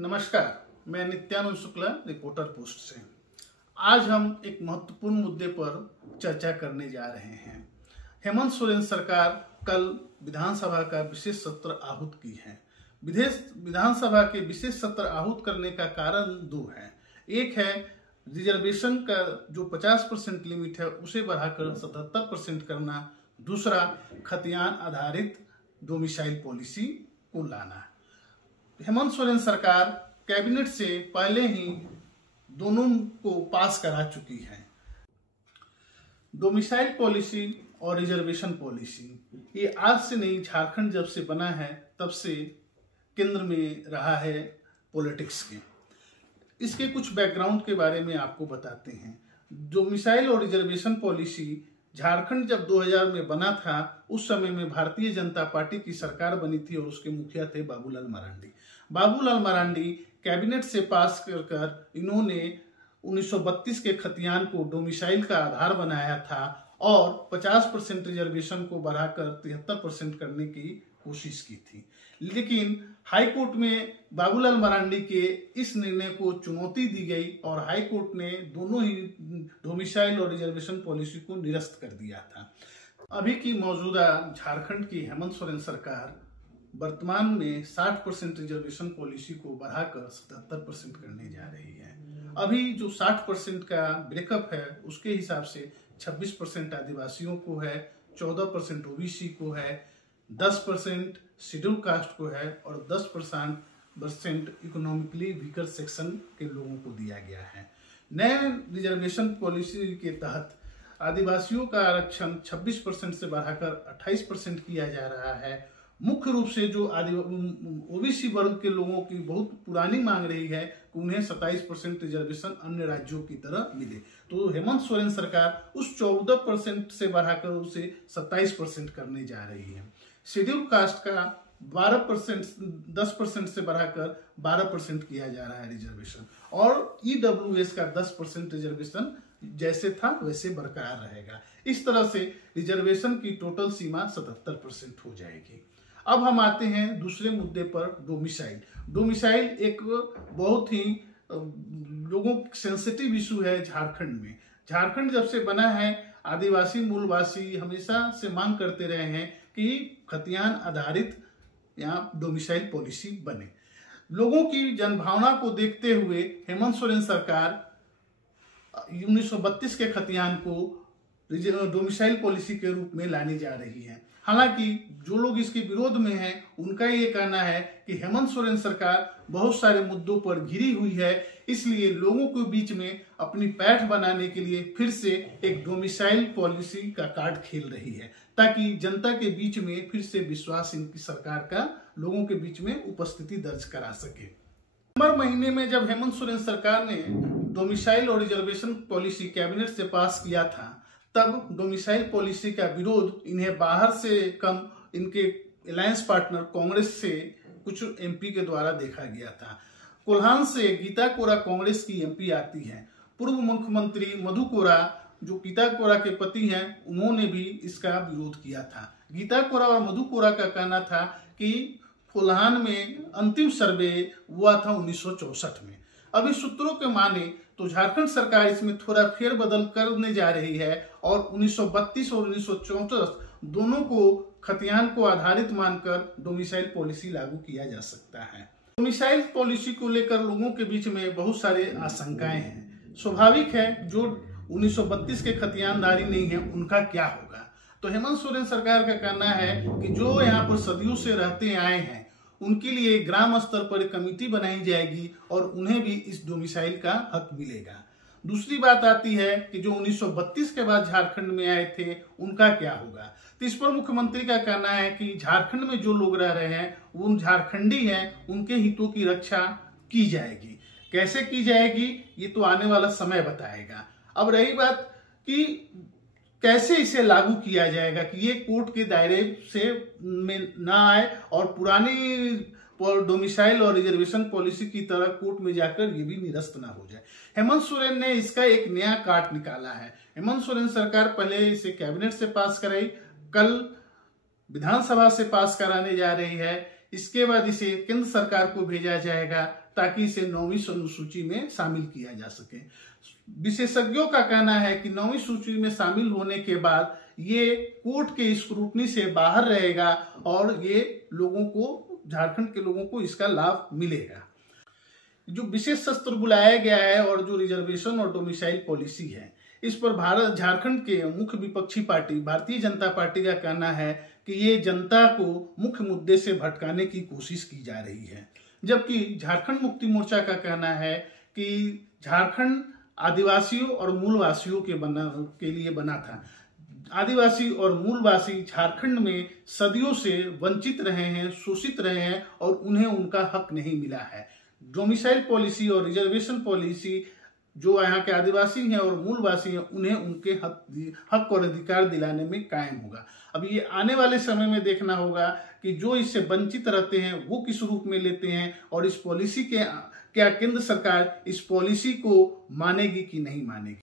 नमस्कार, मैं Nityanand Shukla, reporter post से। आज हम एक महत्वपूर्ण मुद्दे पर चर्चा करने जा रहे हैं। हेमंत सोरेन सरकार कल विधानसभा का विशेष सत्र आहूत की है। विधानसभा के विशेष सत्र आहूत करने का कारण दो है। एक है रिजर्वेशन का जो 50% लिमिट है उसे बढ़ाकर 77% करना। दूसरा, खतियान आधारित डोमिसाइल पॉलिसी को लाना। हेमंत सोरेन सरकार कैबिनेट से पहले ही दोनों को पास करा चुकी है। डोमिसाइल पॉलिसी और रिजर्वेशन पॉलिसी ये आज से नहीं, झारखंड जब से बना है तब से केंद्र में रहा है पॉलिटिक्स के। इसके कुछ बैकग्राउंड के बारे में आपको बताते हैं। डोमिसाइल और रिजर्वेशन पॉलिसी झारखंड जब 2000 में बना था, उस समय में भारतीय जनता पार्टी की सरकार बनी थी और उसके मुखिया थे बाबूलाल मरांडी। बाबूलाल मरांडी कैबिनेट से पास कर इन्होंने 1932 के खतियान को डोमिसाइल का आधार बनाया था और 50% रिजर्वेशन को बढ़ाकर 73% करने की कोशिश की थी। लेकिन हाई कोर्ट में बाबूलाल मरांडी के इस निर्णय को चुनौती दी गई और हाई कोर्ट ने दोनों ही डोमिसाइल और रिजर्वेशन पॉलिसी को निरस्त कर दिया था। अभी की मौजूदा झारखंड की हेमंत सोरेन सरकार वर्तमान में 60% रिजर्वेशन पॉलिसी को बढ़ाकर 77% करने जा रही है। अभी जो 60% का ब्रेकअप है उसके हिसाब से 26% आदिवासियों को है, 14% ओबीसी को है, 10% शेड्यूल कास्ट को है और 10% इकोनॉमिकली वीकर सेक्शन के लोगों को दिया गया है। नए रिजर्वेशन पॉलिसी के तहत आदिवासियों का आरक्षण 26% से बढ़ाकर 28% किया जा रहा है। मुख्य रूप से जो ओबीसी वर्ग के लोगों की बहुत पुरानी मांग रही है कि उन्हें 27% रिजर्वेशन अन्य राज्यों की तरह मिले, तो हेमंत सोरेन सरकार उस 14% से बढ़ाकर उसे 27% करने जा रही है। शेड्यूल कास्ट का 10% से बढ़ाकर 12% किया जा रहा है रिजर्वेशन, और ईडब्ल्यूएस का 10% रिजर्वेशन जैसे था वैसे बरकरार रहेगा। इस तरह से रिजर्वेशन की टोटल सीमा 77% हो जाएगी। अब हम आते हैं दूसरे मुद्दे पर, डोमिसाइल। डोमिसाइल एक बहुत ही लोगों सेंसिटिव इशू है झारखंड में। झारखंड जब से बना है, आदिवासी मूलवासी हमेशा से मांग करते रहे हैं कि खतियान आधारित यहाँ डोमिसाइल पॉलिसी बने। लोगों की जनभावना को देखते हुए हेमंत सोरेन सरकार 1932 के खतियान को डोमिसाइल पॉलिसी के रूप में लाने जा रही है। हालांकि जो लोग इसके विरोध में हैं उनका ये कहना है कि हेमंत सोरेन सरकार बहुत सारे मुद्दों पर घिरी हुई है, इसलिए लोगों के बीच में अपनी पैठ बनाने के लिए फिर से एक डोमिसाइल पॉलिसी का कार्ड खेल रही है, ताकि जनता के बीच में फिर से विश्वास इनकी सरकार का लोगों के बीच में उपस्थिति दर्ज करा सके। नवंबर महीने में जब हेमंत सोरेन सरकार ने डोमिसाइल और रिजर्वेशन पॉलिसी कैबिनेट से पास किया था, तब डोमिसाइल पॉलिसी का विरोध इन्हें बाहर से कम इनके अलायंस पार्टनर कांग्रेस से कुछ एमपी के द्वारा देखा गया था। कोल्हान से गीता कोरा कांग्रेस की एमपी आती है। पूर्व मुख्यमंत्री मधु कोरा, जो गीता कोरा के पति हैं, उन्होंने भी इसका विरोध किया था। गीता कोरा और मधु कोरा का कहना था कि कोल्हान में अंतिम सर्वे हुआ था 1964 में। अभी सूत्रों के माने तो झारखंड सरकार इसमें थोड़ा फेरबदल करने जा रही है और 1932 और 1964 दोनों को खतियान को आधारित मानकर डोमिसाइल पॉलिसी लागू किया जा सकता है। डोमिसाइल पॉलिसी को लेकर लोगों के बीच में बहुत सारे आशंकाएं हैं। स्वाभाविक है, जो 1932 के खतियानदारी नहीं है उनका क्या होगा। तो हेमंत सोरेन सरकार का कहना है कि जो यहाँ पर सदियों से रहते आए हैं उनके लिए ग्राम स्तर पर एक कमेटी बनाई जाएगी और उन्हें भी इस डोमिसाइल का हक मिलेगा। दूसरी बात आती है कि जो 1932 के बाद झारखंड में आए थे उनका क्या होगा। तो इस पर मुख्यमंत्री का कहना है कि झारखंड में जो लोग रह रहे हैं वो झारखंडी हैं, उनके हितों की रक्षा की जाएगी। कैसे की जाएगी ये तो आने वाला समय बताएगा। अब रही बात कि कैसे इसे लागू किया जाएगा कि ये कोर्ट के दायरे से में ना आए और पुरानी डोमिसाइल और रिजर्वेशन पॉलिसी की तरह कोर्ट में जाकर ये भी निरस्त ना हो जाए। हेमंत सोरेन ने इसका एक नया काट निकाला है। हेमंत सोरेन सरकार पहले इसे कैबिनेट से पास कराई, कल विधानसभा से पास कराने जा रही है। इसके बाद इसे केंद्र सरकार को भेजा जाएगा। ताकि इसे 9वीं अनुसूची में शामिल किया जा सके। विशेषज्ञों का कहना है कि 9वीं सूची में शामिल होने के बाद ये कोर्ट के स्क्रूटनी से बाहर रहेगा और ये लोगों को, झारखंड के लोगों को इसका लाभ मिलेगा। जो विशेष सत्र बुलाया गया है और जो रिजर्वेशन और डोमिसाइल पॉलिसी है, इस पर झारखंड के मुख्य विपक्षी पार्टी भारतीय जनता पार्टी का कहना है कि ये जनता को मुख्य मुद्दे से भटकाने की कोशिश की जा रही है, जबकि झारखंड मुक्ति मोर्चा का कहना है कि झारखंड आदिवासियों और मूलवासियों के लिए बना था। आदिवासी और मूलवासी झारखंड में सदियों से वंचित रहे हैं, शोषित रहे हैं और उन्हें उनका हक नहीं मिला है। डोमिसाइल पॉलिसी और रिजर्वेशन पॉलिसी जो यहाँ के आदिवासी हैं और मूलवासी हैं, उन्हें उनके हक और अधिकार दिलाने में कायम होगा। अब ये आने वाले समय में देखना होगा कि जो इससे वंचित रहते हैं वो किस रूप में लेते हैं और इस पॉलिसी के क्या केंद्र सरकार इस पॉलिसी को मानेगी कि नहीं मानेगी।